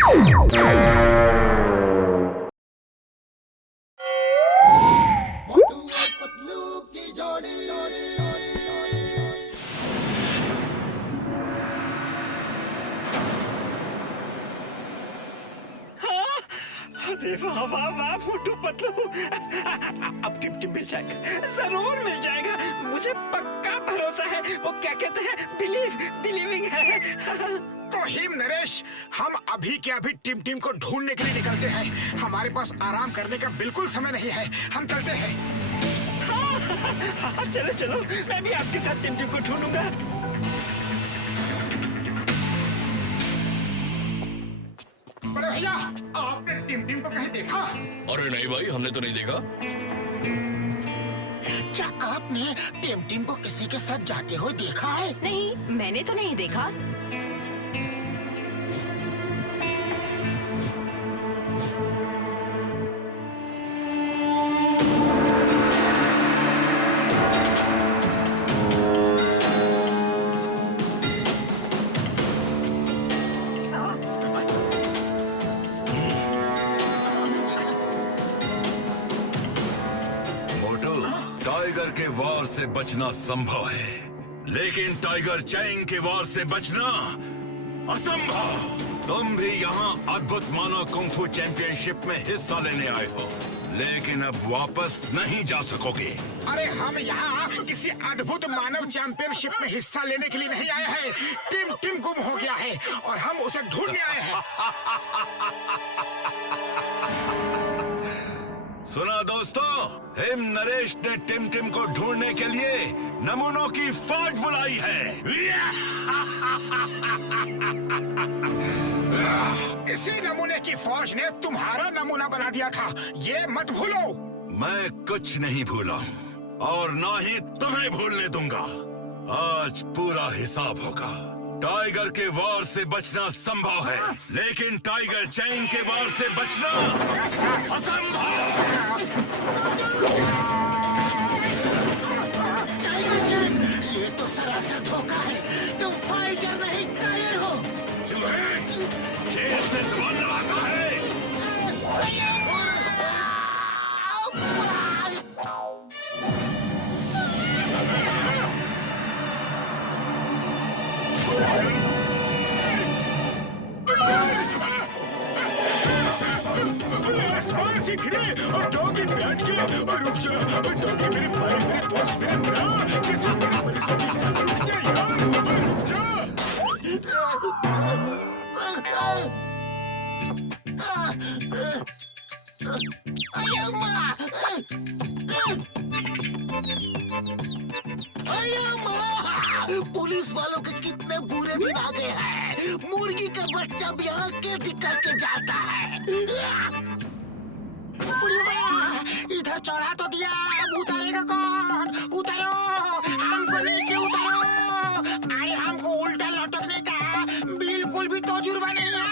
अरे वाह वाह वाह मोटू पतलू, अब टिम मिल जाएगा, जरूर मिल जाएगा, मुझे पक्का भरोसा है। वो क्या कहते हैं, बिलीविंग है। तो हिम नरेश, हम अभी के अभी टिम को ढूंढने के लिए निकलते हैं। हमारे पास आराम करने का बिल्कुल समय नहीं है, हम चलते हैं। हाँ, चलो चलो, मैं भी आपके साथ टिम को ढूंढूंगा। बड़े भैया, आपने टिम को कहीं देखा? अरे नहीं भाई, हमने तो नहीं देखा। क्या आपने टिम को किसी के साथ जाते हुए देखा है? नहीं, मैंने तो नहीं देखा। टाइगर के वार से बचना संभव है, लेकिन टाइगर चैंग के वार से बचना असंभव। तुम भी यहाँ अद्भुत मानव कुंग-फू चैंपियनशिप में हिस्सा लेने आए हो, लेकिन अब वापस नहीं जा सकोगे। अरे हम यहाँ किसी अद्भुत मानव चैंपियनशिप में हिस्सा लेने के लिए नहीं आए हैं। टिम गुम हो गया है और हम उसे ढूंढने आए हैं। सुना दोस्तों, हिम नरेश ने टिम को ढूंढने के लिए नमूनों की फौज बुलाई है। इसी नमूने की फौज ने तुम्हारा नमूना बना दिया था, ये मत भूलो। मैं कुछ नहीं भूला हूँ और ना ही तुम्हें भूलने दूंगा। आज पूरा हिसाब होगा। टाइगर के वार से बचना संभव है, लेकिन टाइगर चैंग के वार से बचना असंभव। टाइगर चैंग, ये तो सरासर धोखा है। तुम फाइटर नहीं, कायर हो। चूहे, शेर से जुबान लड़ाता है। आसमान से गिरे और डॉगी बैठ के और रुक जा। डॉगी मेरे भाई, मेरे दोस्त, मेरे ब्रा, किसी मेरी परिस्थिति, रुक जा यार, रुक जा। पुलिस वालों के कितने बुरे दिन आ गए हैं। मुर्गी का बच्चा भी आके दिक्कत के जाता है। इधर चढ़ा तो दिया, उतारेगा कौन? उतारो, हमको नीचे उतारो। अरे हमको उल्टा लटकने का बिल्कुल भी तजुर्बा नहीं है।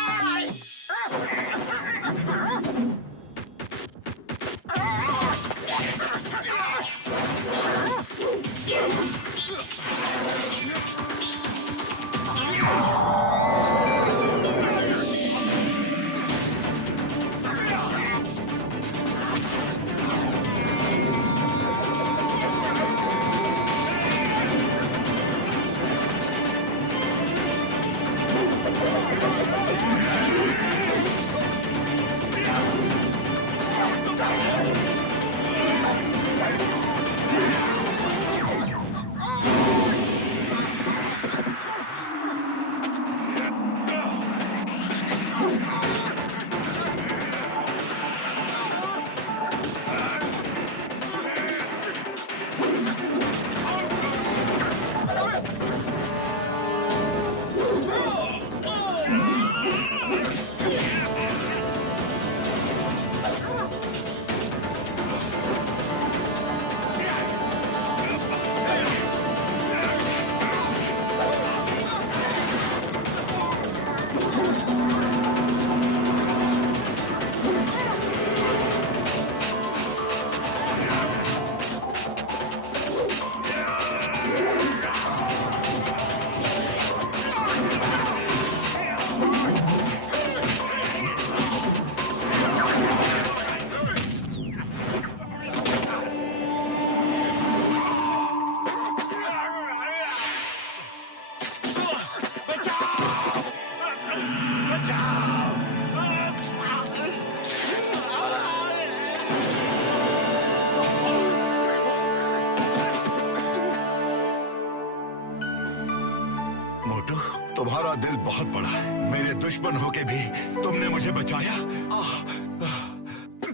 बहुत बड़ा है। मेरे दुश्मन होके भी तुमने मुझे बचाया।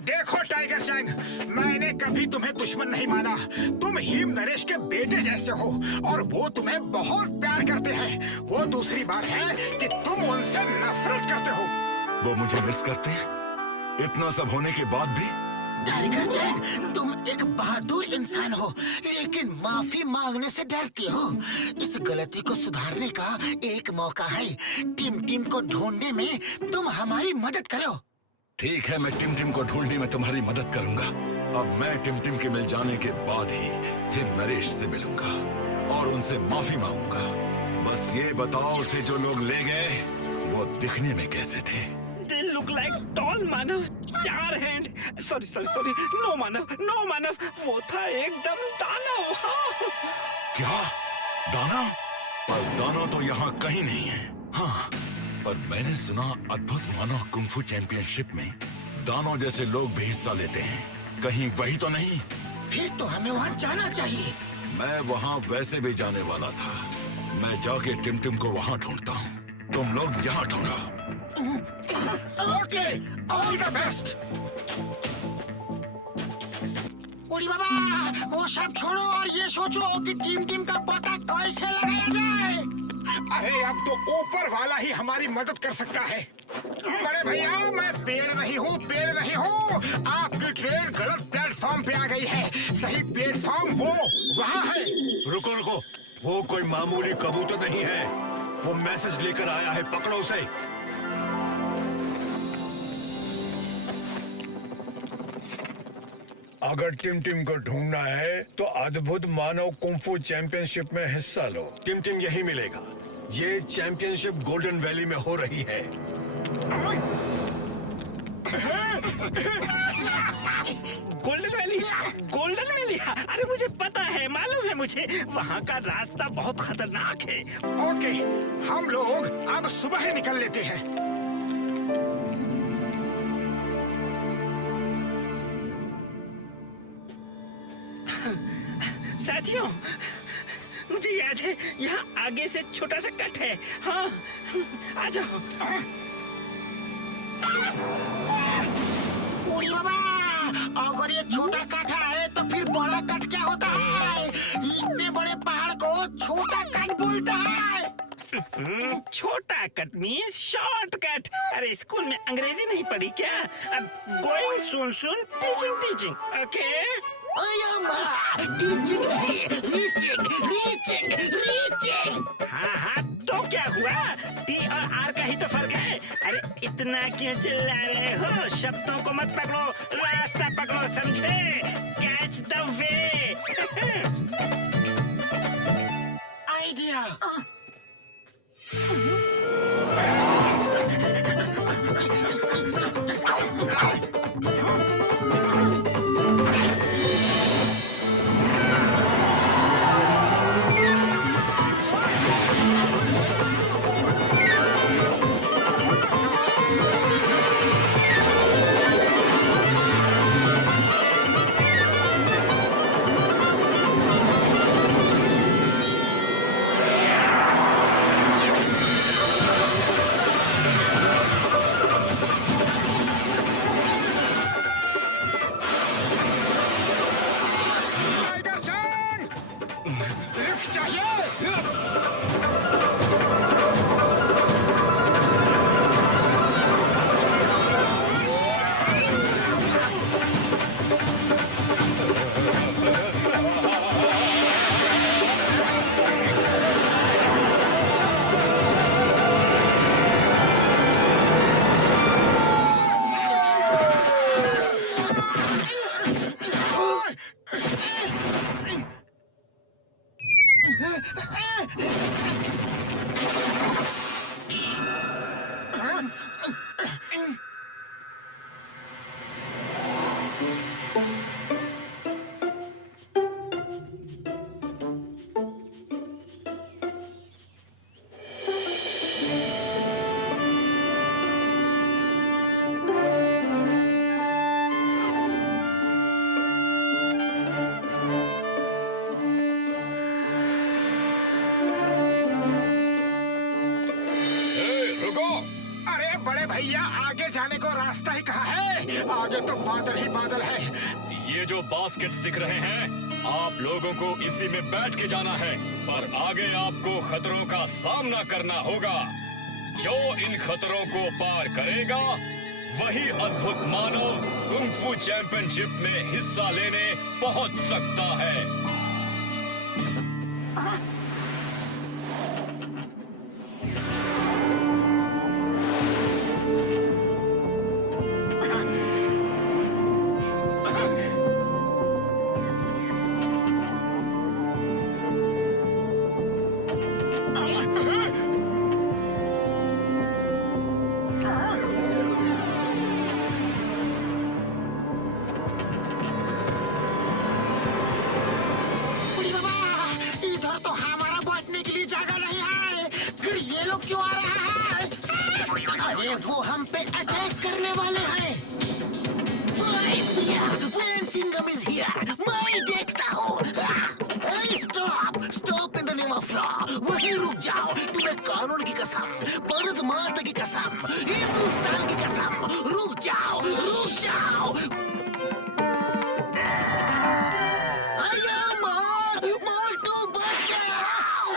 देखो टाइगर चैंग, मैंने कभी तुम्हें दुश्मन नहीं माना। तुम हिम नरेश के बेटे जैसे हो और वो तुम्हें बहुत प्यार करते हैं। वो दूसरी बात है कि तुम उनसे नफरत करते हो। वो मुझे मिस करते हैं इतना सब होने के बाद भी? टाइगर चैंग, तुम एक बहादुर इंसान हो, लेकिन माफी मांगने से डरते हो। इस गलती को सुधारने का एक मौका है। टिम टिम को ढूंढने में तुम हमारी मदद करो। ठीक है, मैं टिम टिम को ढूंढने में तुम्हारी मदद करूंगा। अब मैं टिम टिम के मिल जाने के बाद ही हिम नरेश से मिलूंगा और उनसे माफी मांगूंगा। बस ये बताओ, उसे जो लोग ले गए वो दिखने में कैसे थे? They look like tall Manav, 4 hand. Sorry, no Manav, वो था एकदम दानव। हाँ। क्या दानव? पर दानव तो यहाँ कहीं नहीं है। हाँ, पर मैंने सुना अद्भुत मानव कुंफू चैंपियनशिप में दानव जैसे लोग भी हिस्सा लेते हैं। कहीं वही तो नहीं? फिर तो हमें वहाँ जाना चाहिए। मैं वहाँ वैसे भी जाने वाला था। मैं जाके टिम टिम को वहाँ ढूंढता हूँ, तुम लोग यहाँ ढूंढो। Okay, all the best. उड़ी बाबा, वो सब छोड़ो और ये सोचो कि टीम टीम का पता कैसे लगाया जाए। अरे अब तो ऊपर वाला ही हमारी मदद कर सकता है। बड़े भैया, मैं पेड़ नहीं हूँ। आपकी ट्रेन गलत प्लेटफॉर्म पे आ गई है। सही प्लेटफॉर्म वो वहाँ है। रुको, वो कोई मामूली कबूतर नहीं है। वो मैसेज लेकर आया है, पकड़ो उसे। अगर टिम टिम को ढूंढना है तो अद्भुत मानव कुंफू चैंपियनशिप में हिस्सा लो। टिम टिम यही मिलेगा। ये चैंपियनशिप गोल्डन वैली में हो रही है। Golden valley. अरे मुझे पता है, मालूम है मुझे। वहाँ का रास्ता बहुत खतरनाक है। ओके, हम लोग अब सुबह ही निकल लेते हैं। साथियों, मुझे याद है यहाँ आगे से छोटा सा कट है। हाँ, आ जाओ। उड़ी बाबा, अगर ये छोटा कट है तो फिर बड़ा कट क्या होता है? इतने बड़े पहाड़ को छोटा कट बोलते हैं। छोटा कट मीन्स शॉर्टकट। अरे स्कूल में अंग्रेजी नहीं पढ़ी क्या? अब गोइंग सुन टीचिंग। Okay, reaching. हाँ, तो क्या हुआ? टी और आर का ही तो फर्क है। अरे इतना क्यों चिल्ला रहे हो? शब्दों को मत पकड़ो, रास्ता पकड़ो, समझे? Catch the way. आइडिया। बड़े भैया आगे जाने को रास्ता ही कहाँ है? आगे तो बादल ही बादल है। ये जो बास्केट्स दिख रहे हैं, आप लोगों को इसी में बैठ के जाना है, पर आगे आपको खतरों का सामना करना होगा। जो इन खतरों को पार करेगा वही अद्भुत मानव कुंग-फू चैंपियनशिप में हिस्सा लेने पहुंच सकता है। बुढ़ी बाबा, इधर तो हमारा बैठने के लिए जगह नहीं है, फिर ये लोग क्यों आ रहा है? अरे वो हम पे अटैक करने वाले हैं। मैं देखता हूँ। Stop in the name of law. वहीं रुक जाओ। तुम्हें कानून की कसम, भारत माता की कसम, हिंदुस्तान की कसम, रुक जाओ, रुक जाओ। मोटू बचाओ।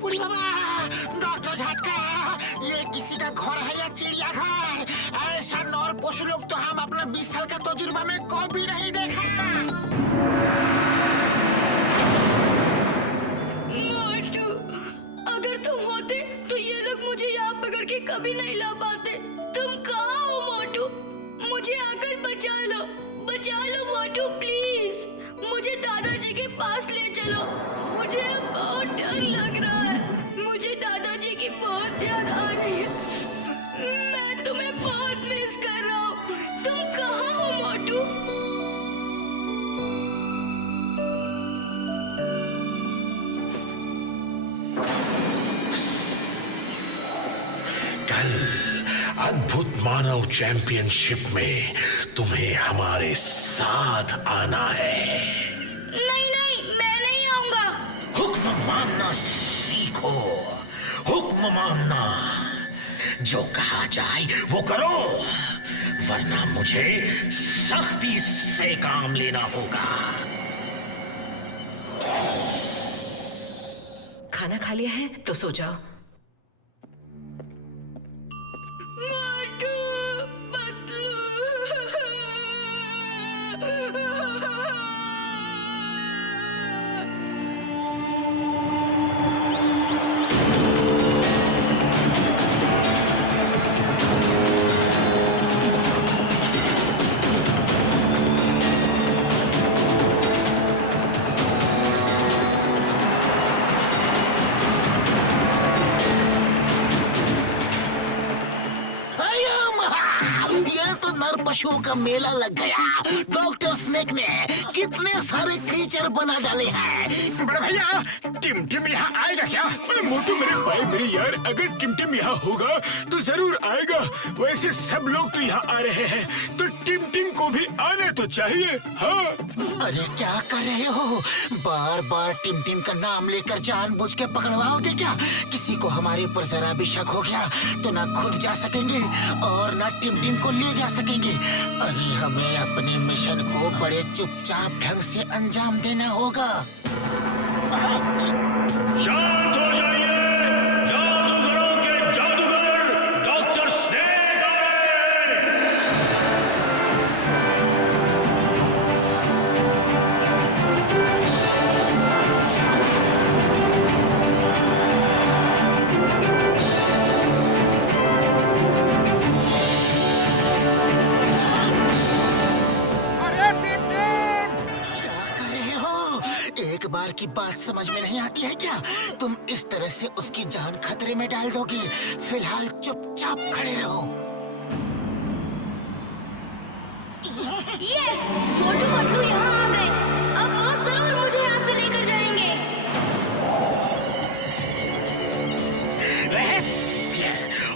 बुढ़ी बाबा, डॉक्टर झटका, ये किसी का घर है या चिड़ियाघर? ऐसा नौर पशु लोग तो हम अपने 20 साल का तजुर्बा में कभी नहीं देखा। मोटू, अगर तुम होते तो ये लोग मुझे यहाँ पकड़ के कभी नहीं ला पाते। तुम कहाँ हो मोटू? मुझे आकर बचा लो मोटू, प्लीज। मुझे दादाजी के पास ले चलो। मुझे बहुत डर लग रहा है। मुझे दादाजी की बहुत याद आ रही है। मैं तुम्हें बहुत मिस कर रहा हूँ। तुम कहाँ हो मोटू? कल अद्भुत मानव चैंपियनशिप में तुम्हें हमारे साथ आना है। नहीं नहीं, मैं नहीं आऊंगा। हुक्म मानना सीखो, हुक्म मानना। जो कहा जाए वो करो, वरना मुझे सख्ती से काम लेना होगा। खाना खा लिया है तो सो जाओ। मोटू, पतलू। पशुओं का मेला लग गया। डॉक्टर स्नेक ने कितने सारे क्रीचर बना डाले हैं। बड़े भैया, टिमटिम यहाँ आएगा क्या? मोटू मेरे भाई मेरे यार, अगर टिमटिम यहाँ होगा तो जरूर आएगा। वैसे सब लोग तो यहाँ आ रहे हैं, तो टिमटिम को भी आने तो चाहिए। हाँ अरे क्या कर रहे हो? बार बार टिम टिम का नाम लेकर जानबूझ के पकड़वाओगे क्या? किसी को हमारे ऊपर जरा भी शक हो गया तो ना खुद जा सकेंगे और ना टिम टिम को ले जा सकेंगे। अरे हमें अपने मिशन को बड़े चुपचाप ढंग से अंजाम देना होगा। शांत हो जाइए, जादूगरों के जादूगर डॉक्टर स्नेक आए। क्या कर रहे हो? एक बार की बात समझ में नहीं आती है क्या? तुम इस तरह से उसकी जान खतरे में डाल दोगे। फिलहाल चुपचाप खड़े रहो। यस, मोटू पतलू यहाँ आ गए। अब वो जरूर मुझे यहाँ से लेकर जाएंगे। रहस्य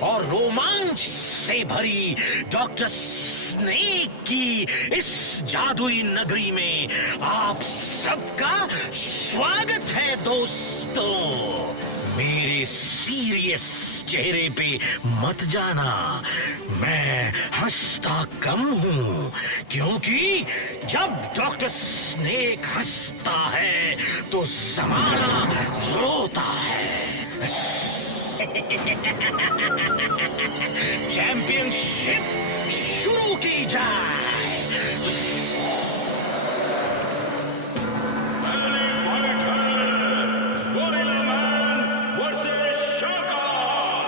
और रोमांच से भरी डॉक्टर स्नेक की इस जादुई नगरी में आप सबका स्वागत है दोस्तों। मेरे सीरियस चेहरे पे मत जाना, मैं हंसता कम हूँ क्योंकि जब डॉक्टर स्नेक हंसता है तो जमाना रोता है। चैंपियनशिप शुरू की जाए। पहली फाइट है गोरिल्ला मैन वर्सेस शाकाल।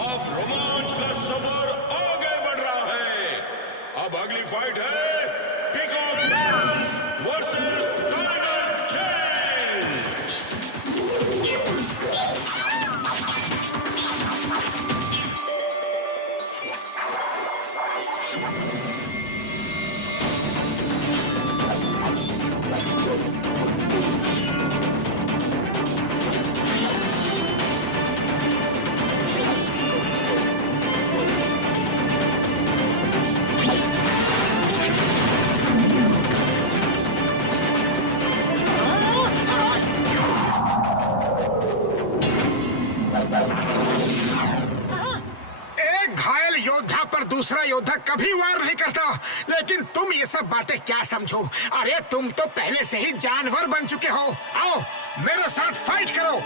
अब रोमांच का सफर आगे बढ़ रहा है। अब अगली फाइट है पीकॉक मैन वर्सेस टाइगर चैन। एक घायल योद्धा पर दूसरा योद्धा कभी वार नहीं करता, लेकिन तुम ये सब बातें क्या समझो? अरे तुम तो पहले से ही जानवर बन चुके हो। आओ मेरे साथ फाइट करो।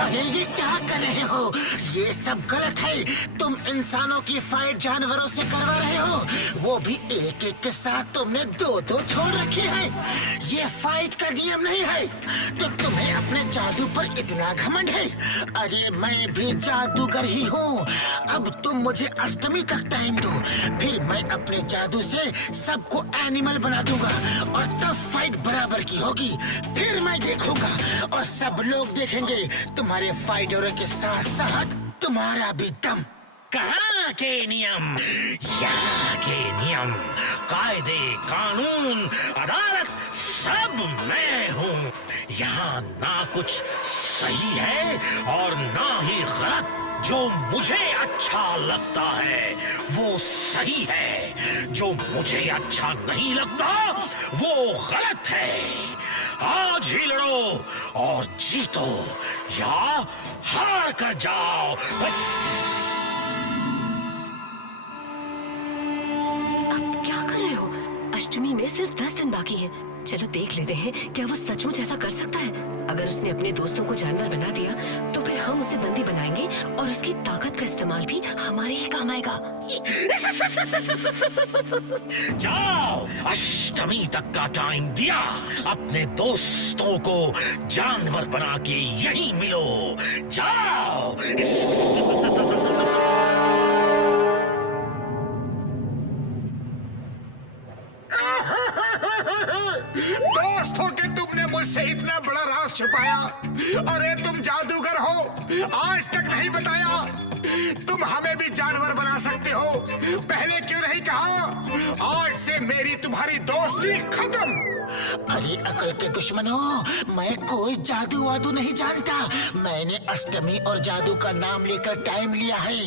अरे ये क्या कर रहे हो? ये सब गलत है। तुम इंसानों की फाइट जानवरों से करवा रहे हो, वो भी एक एक के साथ। तुमने दो दो छोड़ रखे हैं। ये फाइट का नियम नहीं है। तो तुम्हें अपने जादू पर इतना घमंड है? अरे मैं भी जादूगर ही हूँ। अब तुम मुझे अष्टमी तक टाइम दो, फिर मैं अपने जादू से सबको एनिमल बना दूंगा और तब फाइट फाइट बराबर की होगी, फिर मैं देखूंगा और सब लोग देखेंगे तुम्हारे फाइटरों के साथ साथ तुम्हारा भी दम। कहाँ के नियम, यहाँ के नियम, कायदे, कानून, अदालत सब मैं हूँ। यहाँ ना कुछ सही है और ना ही गलत। जो मुझे अच्छा लगता है वो सही है, जो मुझे अच्छा नहीं लगता वो गलत है। आज ही लड़ो और जीतो या हार कर जाओ, बस। अब क्या कर रहे हो? अष्टमी में सिर्फ 10 दिन बाकी है। चलो देख लेते हैं क्या वो सचमुच ऐसा कर सकता है। अगर उसने अपने दोस्तों को जानवर बना दिया तो फिर हम उसे बंदी बनाएंगे और उसकी ताकत का इस्तेमाल भी हमारे ही काम आएगा। जाओ, अष्टमी तक का टाइम दिया, अपने दोस्तों को जानवर बना के यहीं मिलो। जाओ। दोस्तों के तुमने मुझसे इतना बड़ा राज छुपाया। अरे तुम जादूगर हो, आज तक नहीं बताया। तुम हमें भी जानवर बना सकते हो, पहले क्यों नहीं कहा? आज से मेरी तुम्हारी दोस्ती खत्म। अरे अकल के दुश्मनों, मैं कोई जादू वादू नहीं जानता। मैंने अष्टमी और जादू का नाम लेकर टाइम लिया है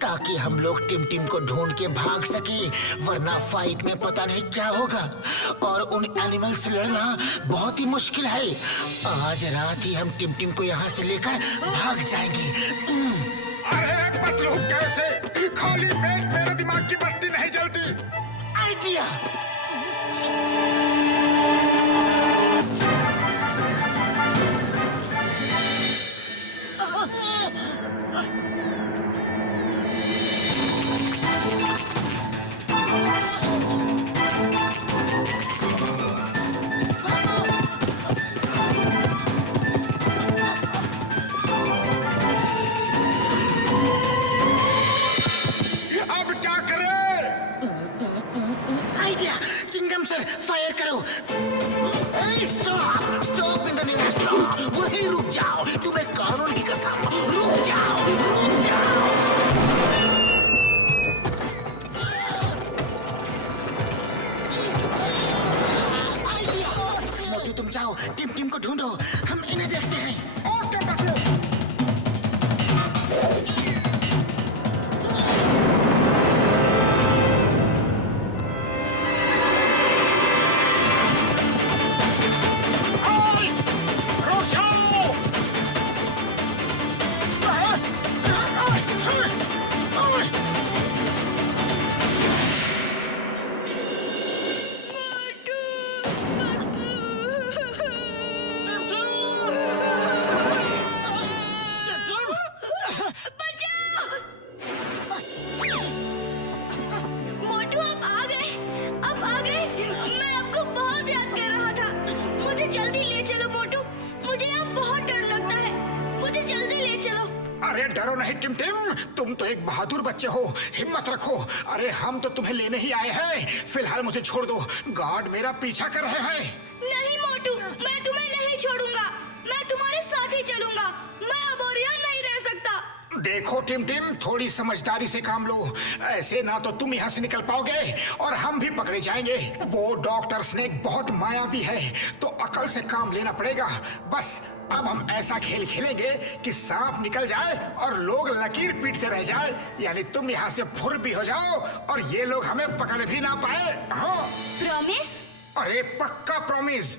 ताकि हम लोग टिम को ढूंढ के भाग सके, वरना फाइट में पता नहीं क्या होगा और उन एनिमल से लड़ना बहुत ही मुश्किल है। आज रात ही हम टिम को यहाँ से लेकर भाग जाएंगे। अरे पतलू, कैसे? खाली पेट मेरे दिमाग की बत्ती नहीं जलती। आइडिया। फायर करो। Stop, stop in the name of law. वहीं रुक जाओ, तुम्हें कानून की कसम। रुक जाओ, रुक जाओ। मोटू तुम जाओ, टिम को ढूंढो, हम इन्हें देखते हैं। ओके पतलू। डरो नहीं टिम, तुम तो एक बहादुर बच्चे हो, हिम्मत रखो। अरे हम तो तुम्हें लेने ही आए हैं। फिलहाल मुझे छोड़ दो, गार्ड मेरा पीछा कर रहे हैं। नहीं मोटू, मैं तुम्हें नहीं छोड़ूंगा, मैं तुम्हारे साथ ही चलूंगा। मैं अब और यहाँ नहीं रह सकता। देखो टिम, थोड़ी समझदारी से काम लो, ऐसे ना तो तुम यहाँ से निकल पाओगे और हम भी पकड़े जाएंगे। वो डॉक्टर स्नेक बहुत मायावी है, तो अकल से काम लेना पड़ेगा। बस अब हम ऐसा खेल खेलेंगे कि सांप निकल जाए और लोग लकीर पीटते रह जाए, यानी तुम यहाँ से फुर भी हो जाओ और ये लोग हमें पकड़ भी ना पाए। हाँ प्रॉमिस? अरे पक्का प्रॉमिस।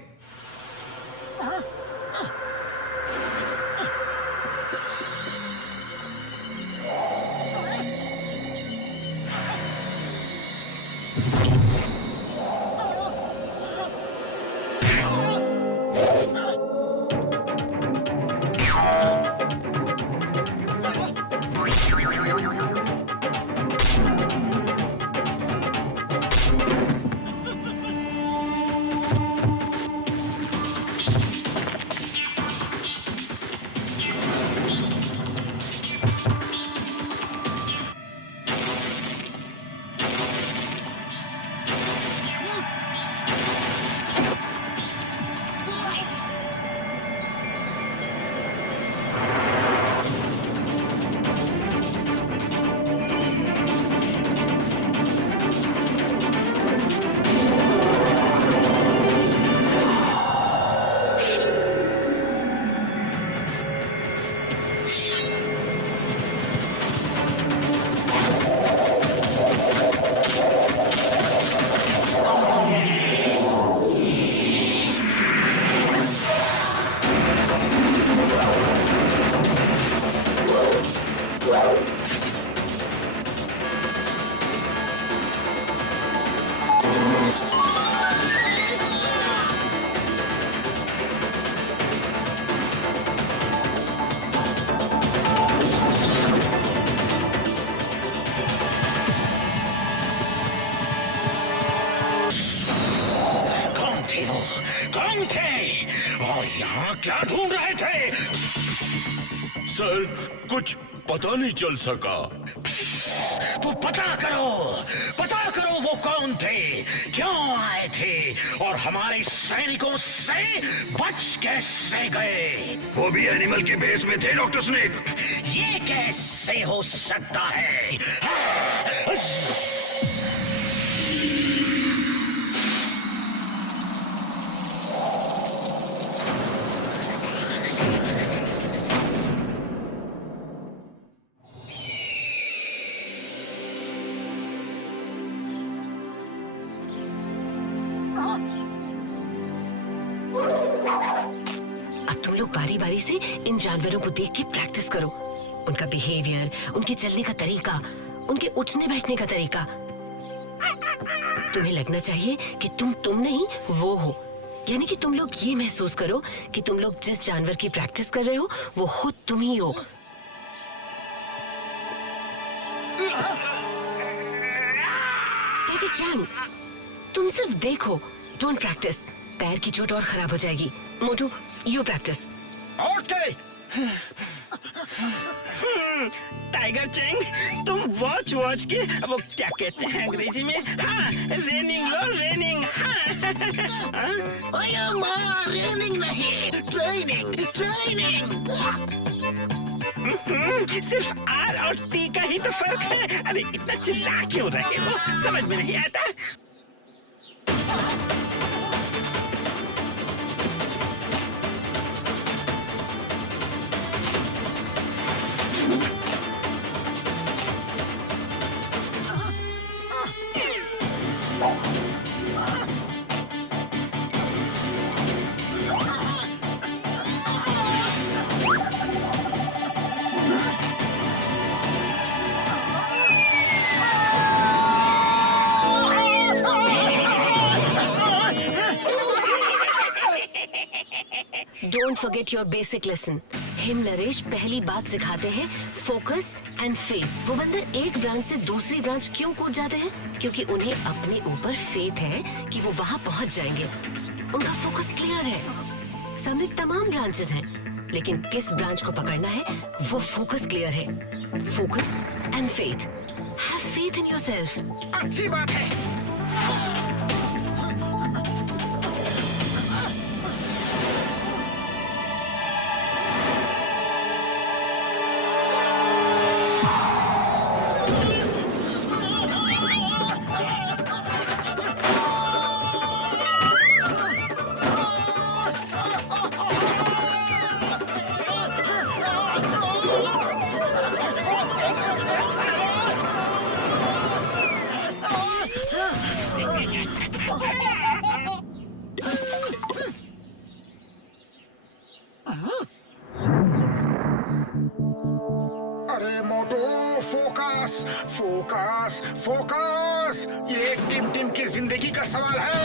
कौन थे और यहाँ क्या ढूंढ रहे थे? सर कुछ पता नहीं चल सका। तो पता करो वो कौन थे, क्यों आए थे और हमारे सैनिकों से बच कैसे गए? वो भी एनिमल के भेष में थे डॉक्टर स्नेक। ये कैसे हो सकता है? अब तुम लोग बारी बारी से इन जानवरों को देख के प्रैक्टिस करो। उनका बिहेवियर, उनके चलने का तरीका, उनके उठने बैठने का तरीका। तुम्हें लगना चाहिए कि तुम नहीं वो हो। यानी कि तुम लोग ये महसूस करो कि तुम लोग जिस जानवर की प्रैक्टिस कर रहे हो वो खुद तुम ही हो। डेविड चैंग, तुम सिर्फ देखो, डोंट प्रैक्टिस। पैर की चोट और खराब हो जाएगी। मोटू, you practise. Okay. Tiger Chang, तुम वॉच के वो क्या कहते हैं अंग्रेजी में? हाँ, रेनिंग लो, रेनिंग। हाँ। ओए माँ, रेनिंग नहीं, ट्रेनिंग। सिर्फ आर और टी का ही तो फर्क है। अरे इतना चिल्ला क्यों रहे हो? समझ में नहीं आता। Don't forget your basic lesson. Him Naresh पहली बात सिखाते हैं फोकस एंड फेथ। वो बंदर एक ब्रांच से दूसरी ब्रांच क्यों कूद जाते हैं? क्योंकि उन्हें अपने ऊपर फेथ है कि वो वहाँ पहुँच जाएंगे। उनका फोकस क्लियर है। सामने तमाम ब्रांचेस हैं, लेकिन किस ब्रांच को पकड़ना है वो फोकस क्लियर है। Focus and faith. Have faith in yourself. अच्छी बात है। अरे मोटू, फोकस। ये टिम की जिंदगी का सवाल है।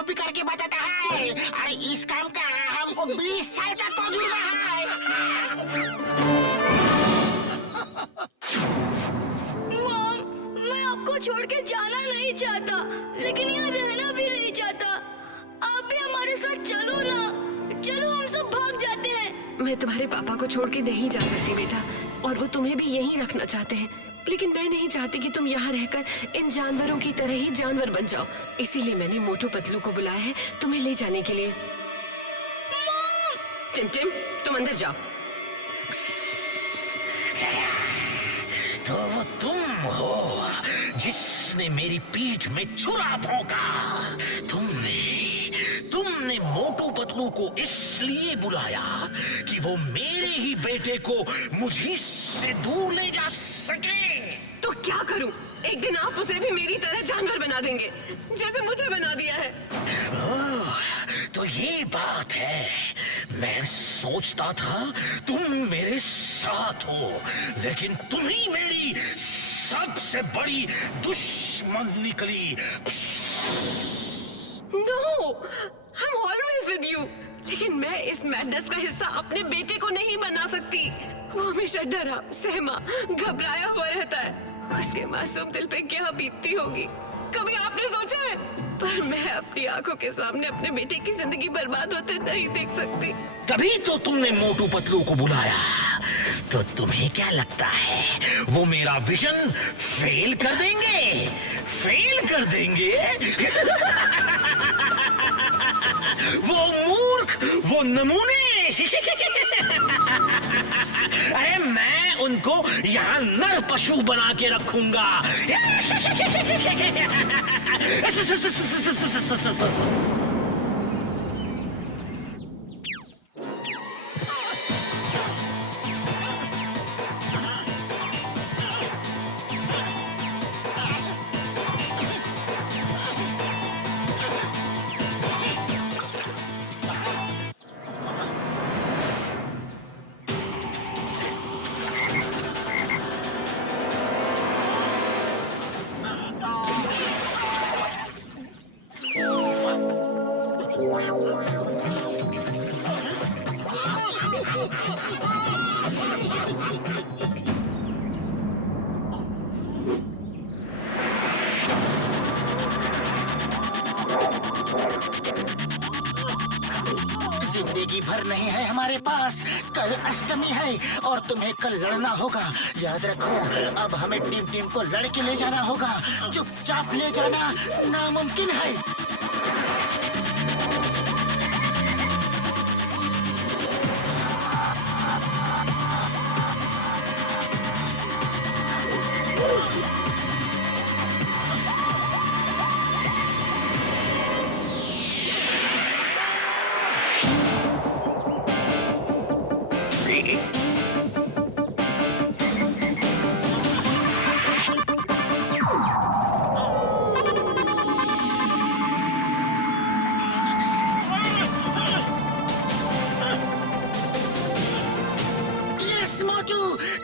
कॉपी करके बताता है। अरे इस काम का हमको 20 साल का तजुर्बा है। मॉम, मैं आपको छोड़ के जाना नहीं चाहता, लेकिन यहाँ रहना भी नहीं चाहता। आप भी हमारे साथ चलो ना। चलो हम सब भाग जाते हैं। मैं तुम्हारे पापा को छोड़ के नहीं जा सकती बेटा, और वो तुम्हें भी यहीं रखना चाहते हैं, लेकिन मैं नहीं चाहती कि तुम यहाँ रहकर इन जानवरों की तरह ही जानवर बन जाओ। इसीलिए मैंने मोटू पतलू को बुलाया है तुम्हें ले जाने के लिए। टिम, तुम अंदर जाओ। तो वो तुम हो जिसने मेरी पीठ में छुरा भोंका। तुमने मोटू पतलू को इसलिए बुलाया कि वो मेरे ही बेटे को मुझे से दूर ले जा सके। तो क्या करूं? एक दिन आप उसे भी मेरी तरह जानवर बना देंगे, जैसे मुझे बना दिया है। ओह, तो ये बात है। मैं सोचता था तुम मेरे साथ हो, लेकिन तुम ही मेरी सबसे बड़ी दुश्मन निकली। No, I'm always with you. लेकिन मैं इस मैडनेस का हिस्सा अपने बेटे को नहीं बना सकती। वो हमेशा डरा, सहमा, घबराया हुआ रहता है। उसके मासूम दिल पे क्या बीतती होगी, कभी आपने सोचा है? पर मैं अपनी आंखों के सामने अपने बेटे की जिंदगी बर्बाद होते नहीं देख सकती। तभी तो तुमने मोटू पतलू को बुलाया। तो तुम्हें क्या लगता है वो मेरा विजन फेल कर देंगे? फेल कर देंगे? वो मूर्ख, वो नमूने। अरे मैं उनको यहाँ नर पशु बना के रखूंगा। जिंदगी भर नहीं है हमारे पास। कल अष्टमी है और तुम्हें कल लड़ना होगा। याद रखो, अब हमें टीम को लड़के ले जाना होगा। चुपचाप ले जाना नामुमकिन है।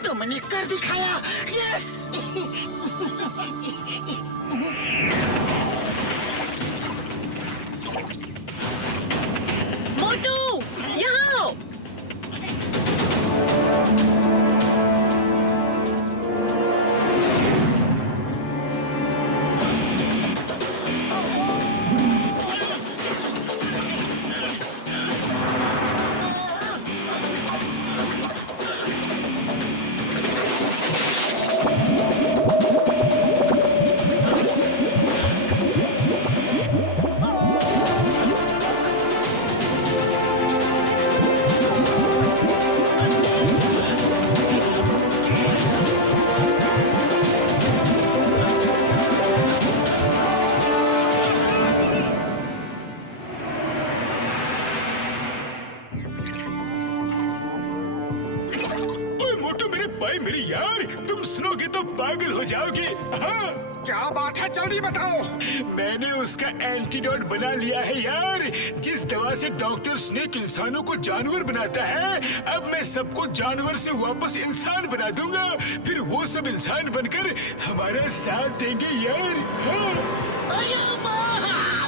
तुमने कर दिखाया। यस। मोटू, यहाँ आओ। भाई मेरी यार, तुम सुनोगे तो पागल हो जाओगे। हाँ, क्या बात है, जल्दी बताओ। मैंने उसका एंटीडोट बना लिया है यार। जिस दवा से डॉक्टर स्नेक इंसानों को जानवर बनाता है, अब मैं सबको जानवर से वापस इंसान बना दूंगा। फिर वो सब इंसान बनकर हमारा साथ देंगे यार। हाँ।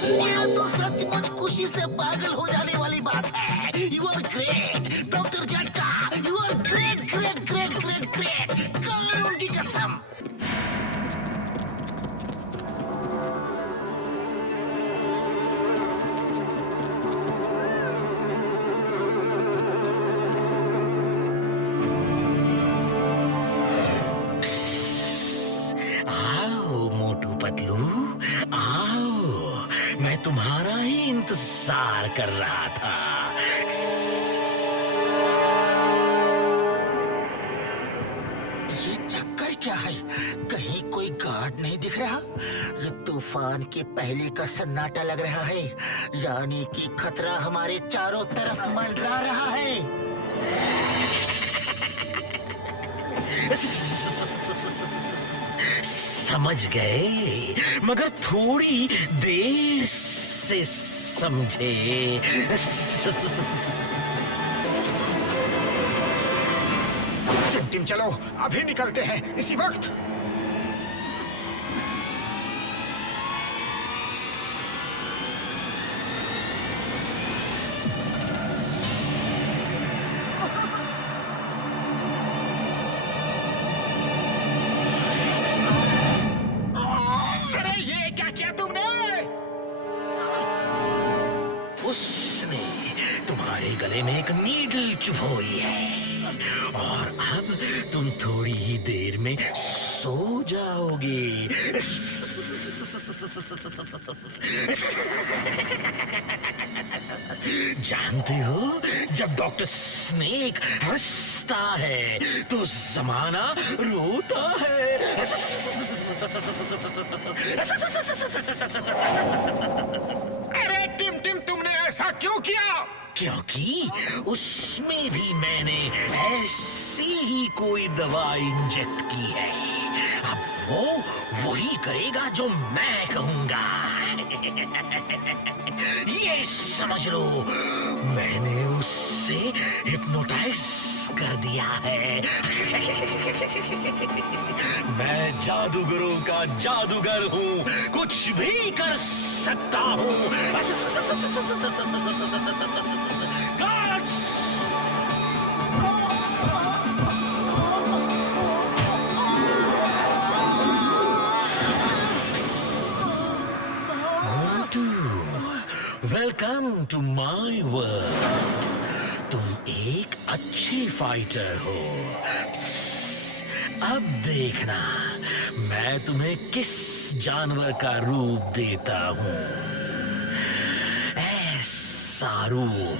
ये तो सच खुशी से पागल हो जाने वाली बात है। यू आर ग्रेट डॉक्टर झटका, you are great great great great great, कानून की कसम। आओ मोटू पतलू, आओ, मैं तुम्हारा ही इंतजार कर रहा था। ये चक्कर क्या है? कहीं कोई गार्ड नहीं दिख रहा? ये तूफान के पहले का सन्नाटा लग रहा है, यानी कि खतरा हमारे चारों तरफ मंडरा रहा है। समझ गए, मगर थोड़ी देर से समझे। टिम चलो, अभी निकलते हैं इसी वक्त। अरे ये क्या किया तुमने? उसने तुम्हारे गले में एक नीडल चुभोई है और अब तुम थोड़ी ही देर में सो जाओगे। जानते हो, जब डॉक्टर स्नेक हंसता है तो जमाना रोता है। अरे टिम तुमने ऐसा क्यों किया? क्योंकि उसमें भी मैंने ऐसी ही कोई दवा इंजेक्ट की है। अब वो वही करेगा जो मैं कहूंगा। ये समझ लो, मैंने उससे हिप्नोटाइज कर दिया है। मैं जादूगरों का जादूगर हूँ, कुछ भी कर सकता हूँ। Welcome to my world. तुम एक अच्छे फाइटर हो। अब देखना, मैं तुम्हें किस जानवर का रूप देता हूँ। ऐसा रूप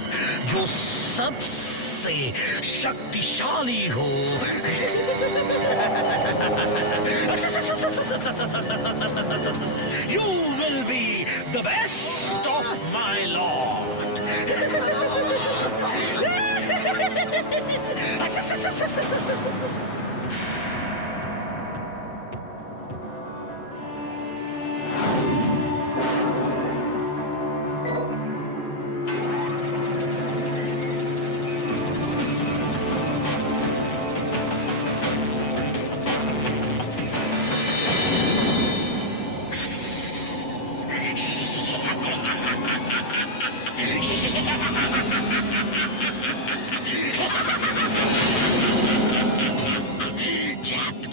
जो सबसे शक्तिशाली हो। You will be the best of my lord.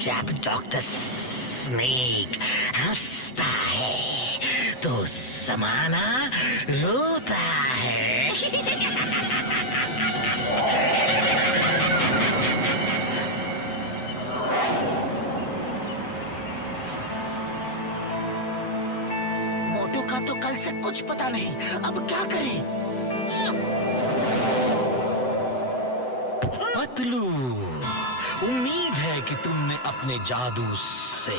जब डॉक्टर स्नेक हंसता है तो जमाना रोता है। मोटू का तो कल से कुछ पता नहीं, अब क्या करें? पतलू, उम्मीद है कि तुमने अपने जादू से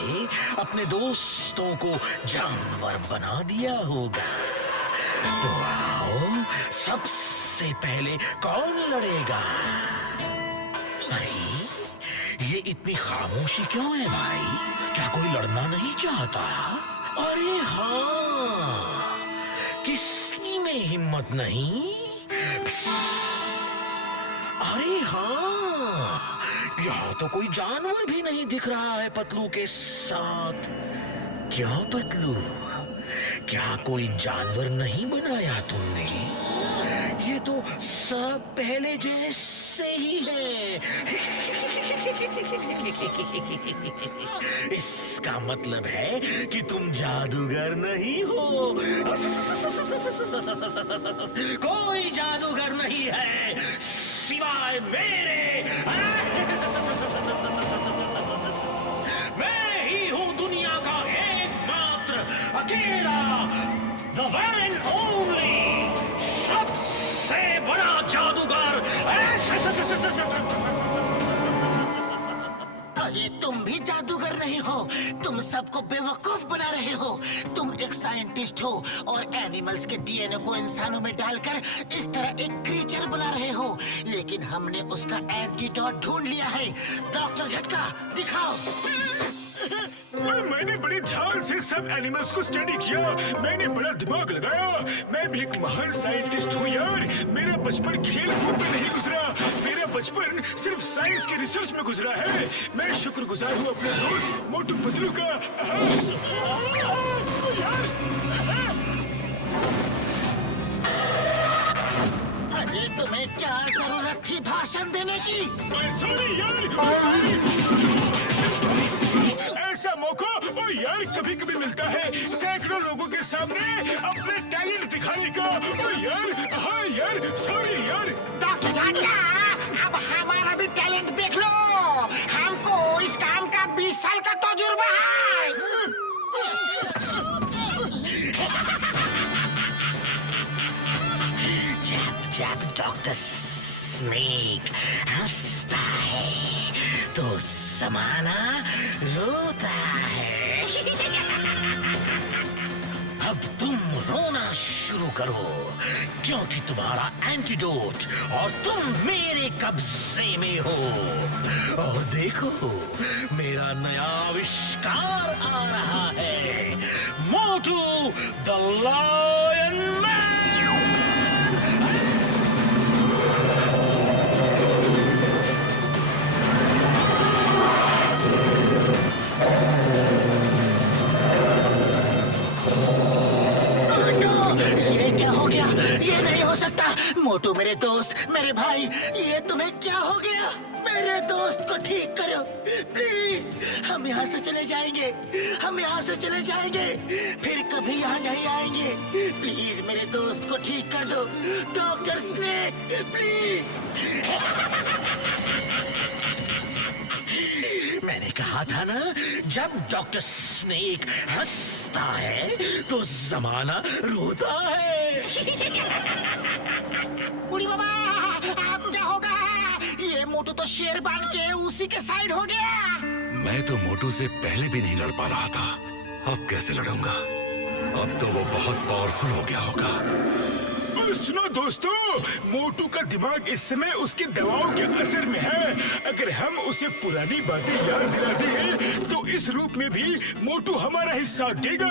अपने दोस्तों को जानवर बना दिया होगा। तो आओ, सबसे पहले कौन लड़ेगा? अरे, ये इतनी खामोशी क्यों है भाई? क्या कोई लड़ना नहीं चाहता? अरे हाँ, किसी में हिम्मत नहीं? अरे हाँ, यहाँ तो कोई जानवर भी नहीं दिख रहा है पतलू के साथ। क्यों पतलू, क्या कोई जानवर नहीं बनाया तुमने? ये तो सब पहले जैसे ही है। इसका मतलब है कि तुम जादूगर नहीं हो। कोई जादूगर नहीं है सिवाय मेरे। मैं ही हूँ दुनिया का एकमात्र अकेला The one and only सबसे बड़ा जादूगर। अरे तुम भी जादूगर नहीं हो, तुम सबको बेवकूफ बना रहे हो। तुम एक साइंटिस्ट हो और एनिमल्स के डीएनए को इंसानों में डालकर इस तरह एक क्रीचर बना रहे हो, लेकिन हमने उसका एंटीडोट ढूंढ लिया है। डॉक्टर झटका दिखाओ। मैंने बड़े ध्यान से सब एनिमल्स को स्टडी किया, मैंने बड़ा दिमाग लगाया। मैं भी एक महान साइंटिस्ट हूँ यार। मेरा बचपन खेल कूद में नहीं गुजरा, मेरा बचपन सिर्फ साइंस के रिसर्च में गुजरा है। मैं शुक्रगुजार हूँ अपने दोस्त मोटू पतलू का। अरे तुम्हें क्या जरूरत थी भाषण देने की? सॉरी यार, ऐसा मौका ओ यार कभी कभी मिलता है सैकड़ों लोगों के सामने अपने टैलेंट दिखाने का। ओ यार, हाँ यार, सॉरी यार। डॉक्टर झटका, अब हमारा भी टैलेंट देख लो। हमको इस काम का 20 साल का तजुर्बा है। जब डॉक्टर स्नेक हंसता है तो ज़माना रोता है। अब तुम रोना शुरू करो क्योंकि तुम्हारा एंटीडोट और तुम मेरे कब्जे में हो। और देखो मेरा नया आविष्कार आ रहा है, मोटू द लायन मैन। ये क्या हो गया? ये नहीं हो सकता। मोटू मेरे दोस्त, मेरे भाई, ये तुम्हें क्या हो गया? मेरे दोस्त को ठीक करो प्लीज। हम यहाँ से चले जाएंगे, हम यहाँ से चले जाएंगे, फिर कभी यहाँ नहीं आएंगे। प्लीज मेरे दोस्त को ठीक कर दो डॉक्टर स्नेक, प्लीज। मैंने कहा था ना, जब डॉक्टर स्नेक हंसता है तो जमाना रोता है। उड़ी बाबा, अब क्या होगा? ये मोटू तो शेर बन के उसी के साइड हो गया। मैं तो मोटू से पहले भी नहीं लड़ पा रहा था, अब कैसे लड़ूंगा? अब तो वो बहुत पावरफुल हो गया होगा। सुनो दोस्तों, मोटू का दिमाग इस समय उसकी दवाओं के असर में है। अगर हम उसे पुरानी बातें याद दिला दें तो इस रूप में भी मोटू हमारा ही साथ देगा।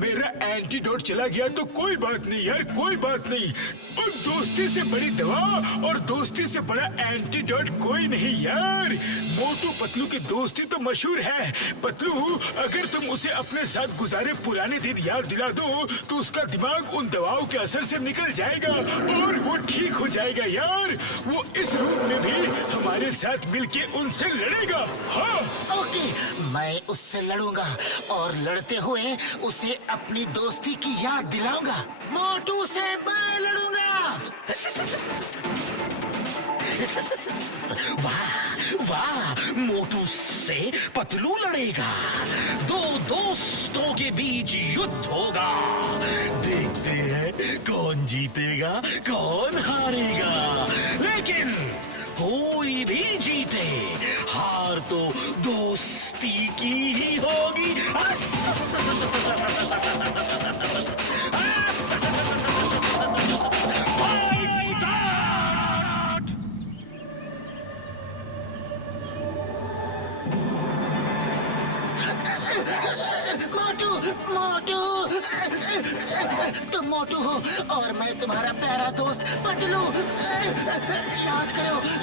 मेरा एंटीडोट चला गया तो कोई बात नहीं यार, कोई बात नहीं। और दोस्ती से बड़ी दवा और दोस्ती से बड़ा एंटीडोट कोई नहीं यार। मोटू पतलू की दोस्ती तो मशहूर है। पतलू, अगर तुम उसे अपने साथ गुजारे पुराने दिन याद दिला दो तो उसका दिमाग उन दवाओं के असर से निकल जाएगा और वो ठीक हो जाएगा यार। वो इस रूप में भी हमारे साथ मिलके उनसे लड़ेगा। हाँ ओके, मैं उससे लड़ूंगा और लड़ते हुए उसे अपनी दोस्ती की याद दिलाऊंगा। मोटू से मैं लड़ूंगा। वाह वाह, मोटू से पतलू लड़ेगा। दो दोस्तों के बीच युद्ध होगा। देखते हैं कौन जीतेगा कौन हारेगा। लेकिन कोई भी जीते, हार तो दोस्ती की ही होगी। मोटू, मोटू, तुम मोटू हो और मैं तुम्हारा प्यारा दोस्त पतलू।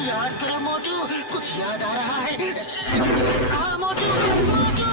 याद करो मोटू, कुछ याद आ रहा है? हाँ मोटू, मोटू।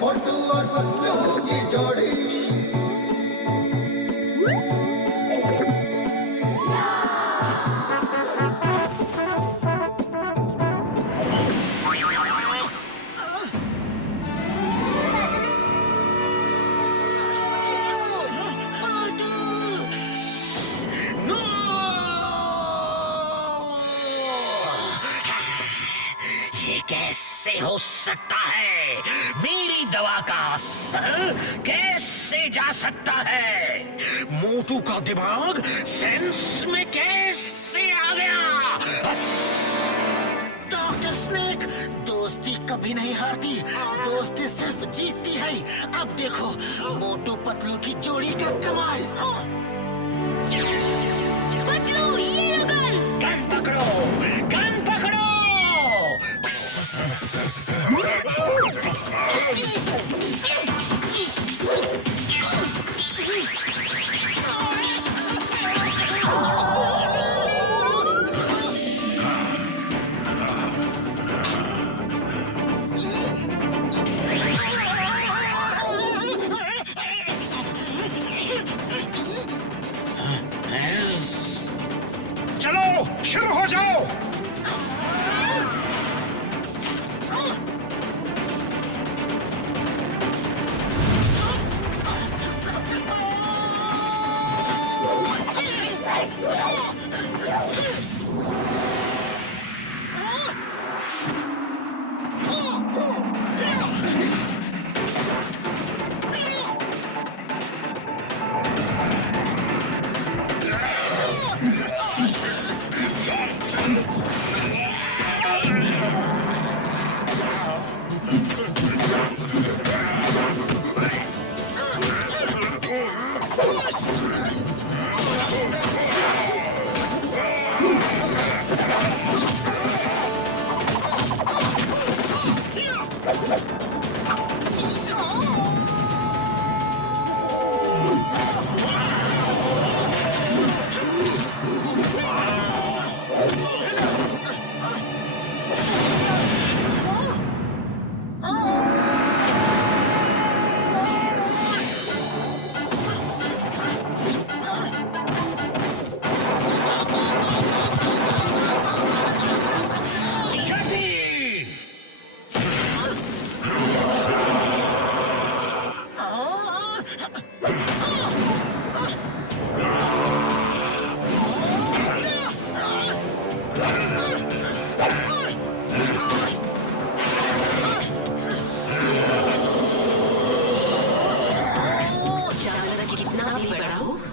मोटू और पतलू की जोड़ी ये कैसे हो सकता है? मेरी दवा का असर कैसे जा सकता है? मोटू का दिमाग सेंस में कैसे आ गया? डॉक्टर स्नेक, दोस्ती कभी नहीं हारती, दोस्ती सिर्फ जीतती है। अब देखो मोटू पतलू की जोड़ी का कमाल। पतलू ये लो गन। गन पकड़ो, गन पकड़ो। चलो शुरू हो जाओ।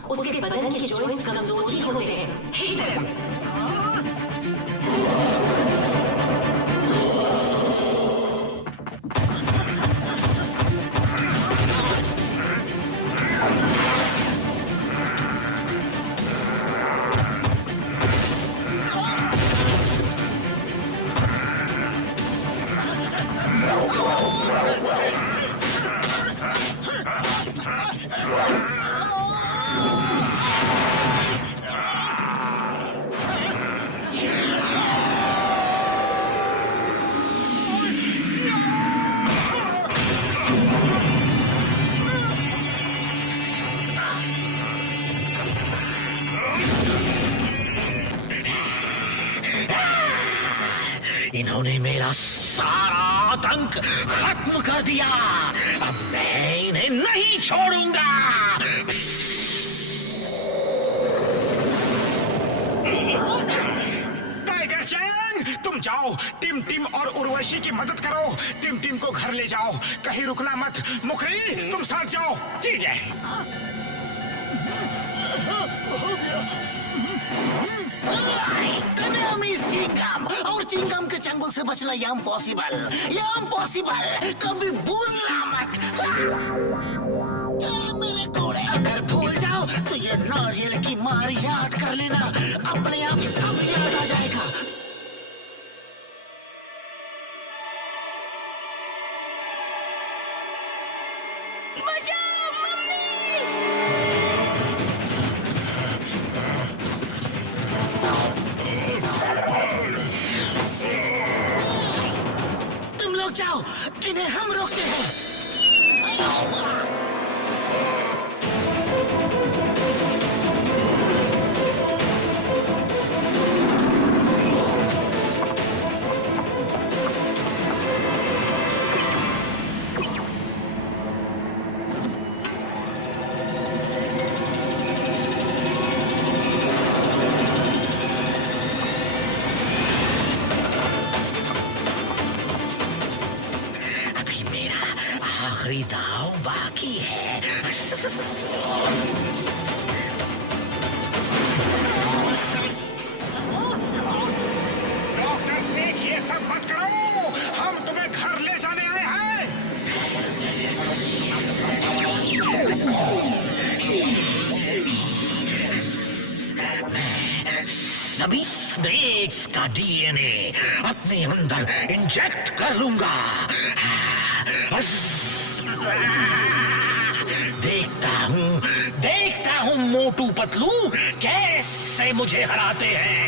उसके बदन के जॉइंट्स कमजोर ही होते हैं। Hit them. इन्होंने मेरा सारा आतंक खत्म कर दिया। अब मैं इन्हें नहीं छोड़ूंगा। टाइगर चैंग, तुम जाओ, टिम टिम और उर्वशी की मदद करो। टिम टिम को घर ले जाओ, कहीं रुकना मत। मुखरी, तुम साथ जाओ। ठीक है। हो गया। चिंगम और चिंगम के चंगुल से बचना ये इम्पॉसिबल कभी भूलना मत। चल मेरे घोड़े, अगर भूल जाओ तो ये नारियल की मार याद कर लेना, अपने आप सब याद आ जाएगा। बचाओ मम्मी! तुम लोग जाओ, इन्हें हम रोकते हैं। अभी मेरा आखिरी दाव बाकी है। डॉक्टर स्नेक, ये सब मत करो, हम तुम्हें घर ले जाने आए हैं। सभी स्नेक्स का डीएनए अपने अंदर इंजेक्ट कर लूंगा। देखता हूँ मोटू पतलू कैसे मुझे हराते हैं।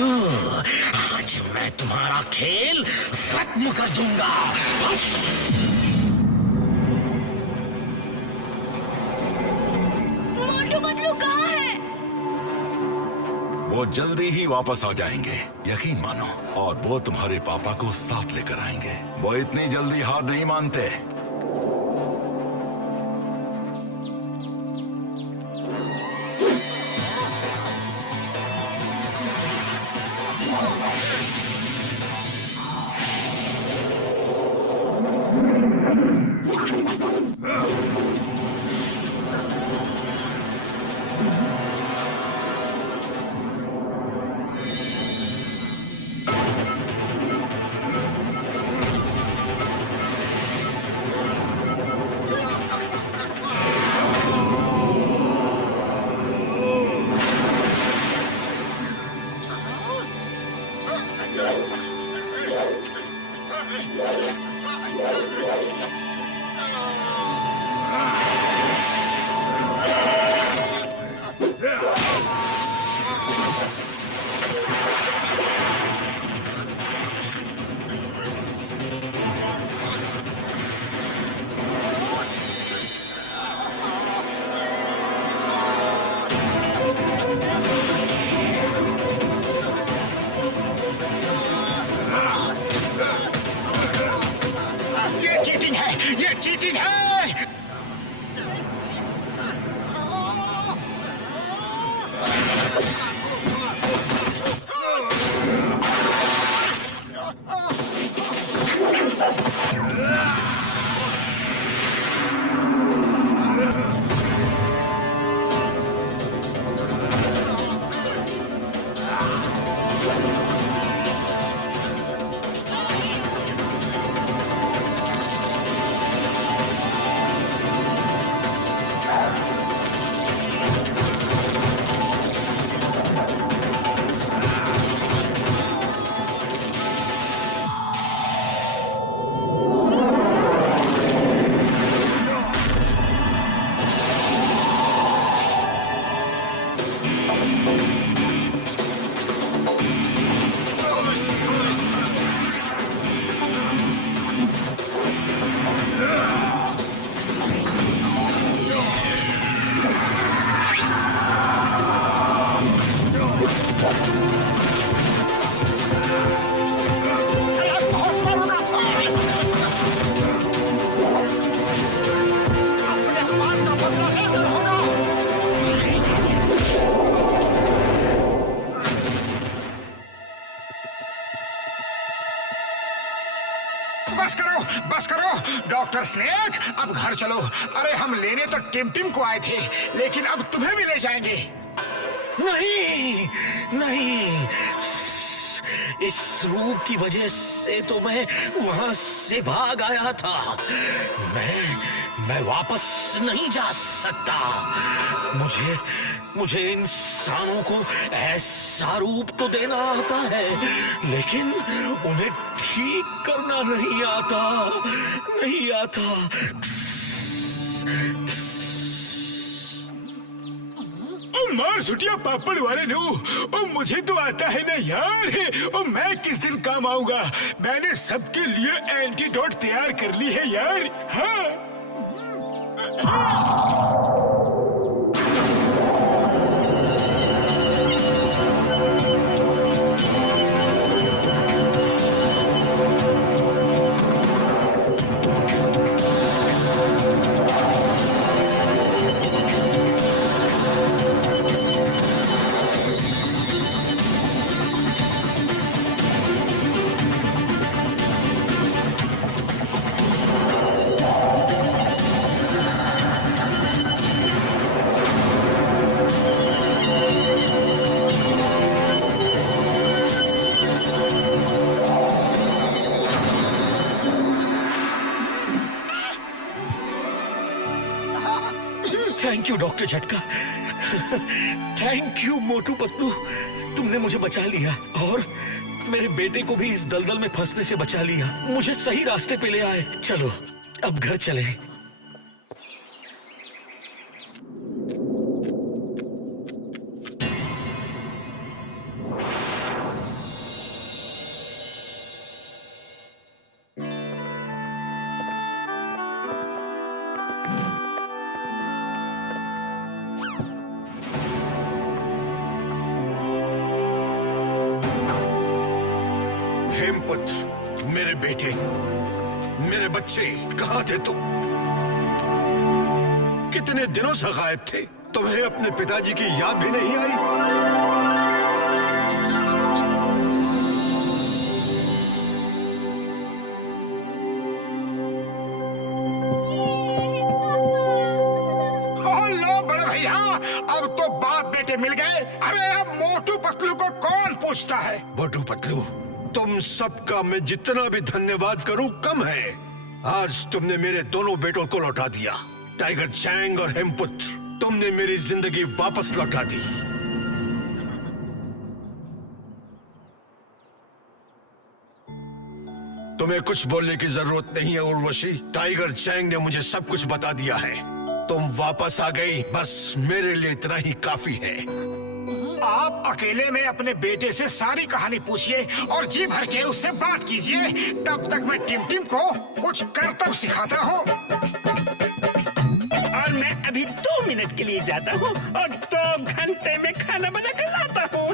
आज मैं तुम्हारा खेल खत्म कर दूंगा। मोटू पतलू कहाँ है? वो जल्दी ही वापस आ जाएंगे, यकीन मानो, और वो तुम्हारे पापा को साथ लेकर आएंगे। वो इतनी जल्दी हार नहीं मानते। है, ये चीटिंग है। बस करो डॉक्टर स्नेक, अब घर चलो। अरे हम लेने तो टिम को आए थे, लेकिन अब तुम्हें भी ले जाएंगे। नहीं नहीं, इस रूप की वजह से तो मैं वहां से भाग आया था। मैं वापस नहीं जा सकता। मुझे इंसानों को ऐसा रूप तो देना आता है, लेकिन उन्हें ठीक करना नहीं आता। मार सुटिया पापड़ वाले नो, ओ मुझे तो आता है ना यार। ओ मैं किस दिन काम आऊंगा? मैंने सबके लिए एंटीडोट तैयार कर ली है यार। हाँ थैंक यू डॉक्टर झटका। थैंक यू मोटू पतलू, तुमने मुझे बचा लिया और मेरे बेटे को भी इस दलदल में फंसने से बचा लिया। मुझे सही रास्ते पे ले आए। चलो अब घर चलें। हेमपुत्र, मेरे बेटे, मेरे बच्चे, कहाँ थे तुम? कितने दिनों से गायब थे? तुम्हें अपने पिताजी की याद भी नहीं आई? लो बड़े भैया, अब तो बाप बेटे मिल गए। अरे अब मोटू पतलू को कौन पूछता है? मोटू पतलू, तुम सबका मैं जितना भी धन्यवाद करूं कम है। आज तुमने मेरे दोनों बेटों को लौटा दिया। टाइगर चैंग और हेमपुत्र, तुमने मेरी जिंदगी वापस लौटा दी। तुम्हें कुछ बोलने की जरूरत नहीं है उर्वशी। टाइगर चैंग ने मुझे सब कुछ बता दिया है। तुम वापस आ गई, बस मेरे लिए इतना ही काफी है। आप अकेले में अपने बेटे से सारी कहानी पूछिए और जी भर के उससे बात कीजिए। तब तक मैं टिम को कुछ करतब सिखाता हूँ। और मैं अभी 2 मिनट के लिए जाता हूँ और 2 घंटे में खाना बना कर लाता हूँ।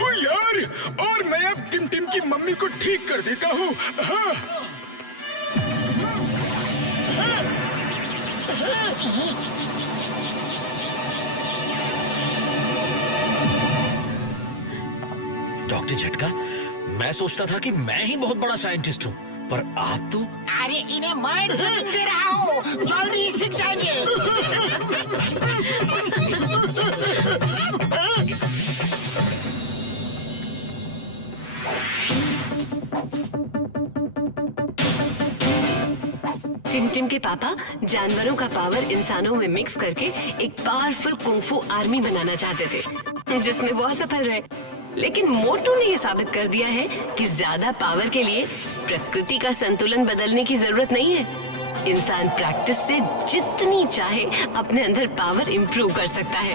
ओ यार, और मैं अब टिम की मम्मी को ठीक कर देता हूँ। हाँ। डॉक्टर झटका, मैं सोचता था कि मैं ही बहुत बड़ा साइंटिस्ट हूँ, पर आप तो अरे इन्हें मैं ट्रेनिंग दे रहा हूँ, जल्दी सीख जाएंगे। टिमटिम के पापा जानवरों का पावर इंसानों में मिक्स करके एक पावरफुल कुंफू आर्मी बनाना चाहते थे, जिसमें वो असफल रहे। लेकिन मोटू ने ये साबित कर दिया है कि ज्यादा पावर के लिए प्रकृति का संतुलन बदलने की जरूरत नहीं है। इंसान प्रैक्टिस से जितनी चाहे अपने अंदर पावर इंप्रूव कर सकता है।